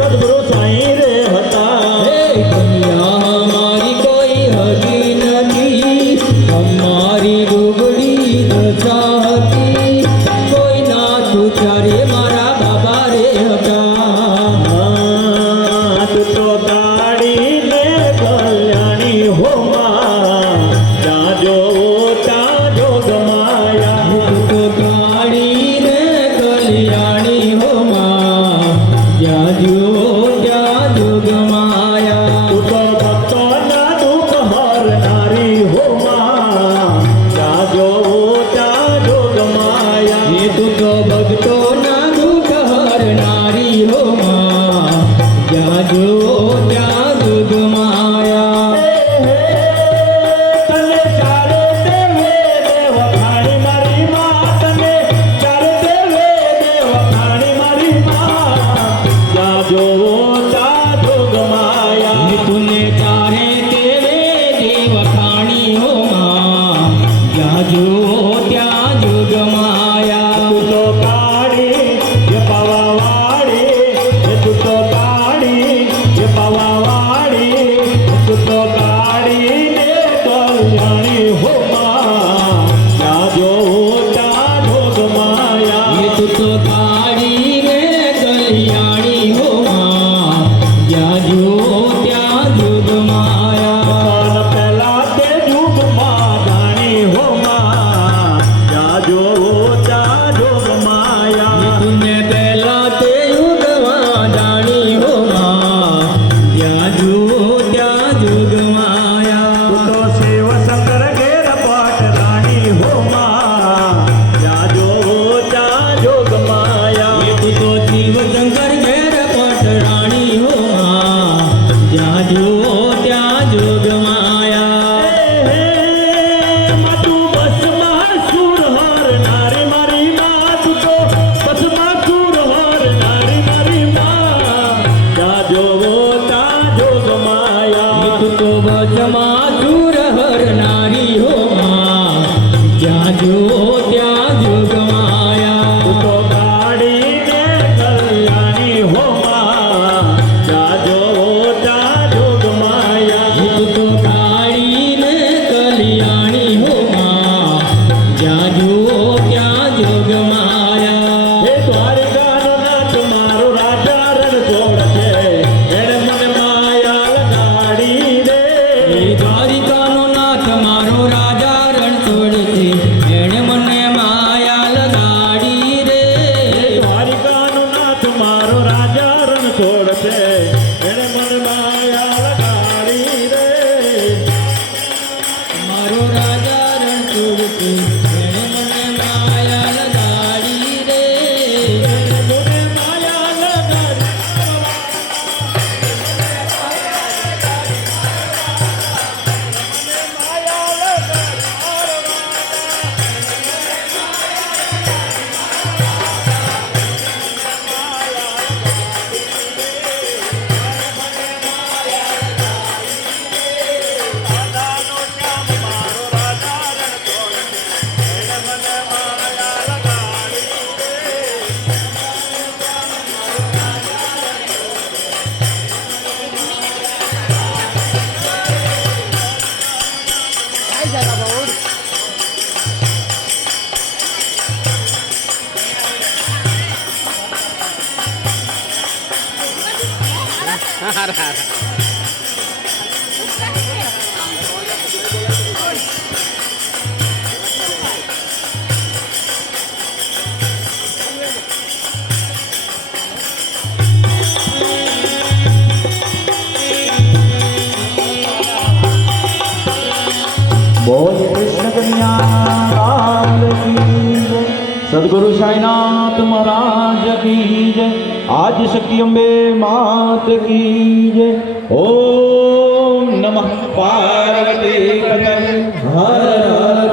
સદગુરુ સાંઈ રે હતા. દુનિયા મારી કોઈ હતી વચમાં સુર હરનારી હો માં, જ્યાં જુઓ ત્યાં જોગ માયા. તું તો કાળીને કલ્યાણી હો માં, જ્યાં જોવો ત્યાં જોગ માયા. તું તો કાળીને કલ્યાણી હો માં, જ્યાં જુઓ ત્યાં જોગ માયા. હે દ્વારિકાનો નાથ મારો રાજા રણછોડ છે, એણે મને માયા લગાડી રે. એ દ્વારિકાનો નાથ મારો રાજા રણછોડ છે, એણે મને માયા લગાડી રે. હે દ્વારિકાનો નાથ મારો રાજા રણછોડ છે, એણે મને માયા લગાડી રે. મારો રાજા રણછોડ છે, એણે મને માયા લગાડી રે. એણે મને માયા લગાડી. बोल कृष्ण कन्या लाल की जय, सदगुरु साईनाथ महाराज की जय, आदि शक्ति अम्बे मात की जय। ओम नमः पार्वती पतये हर हर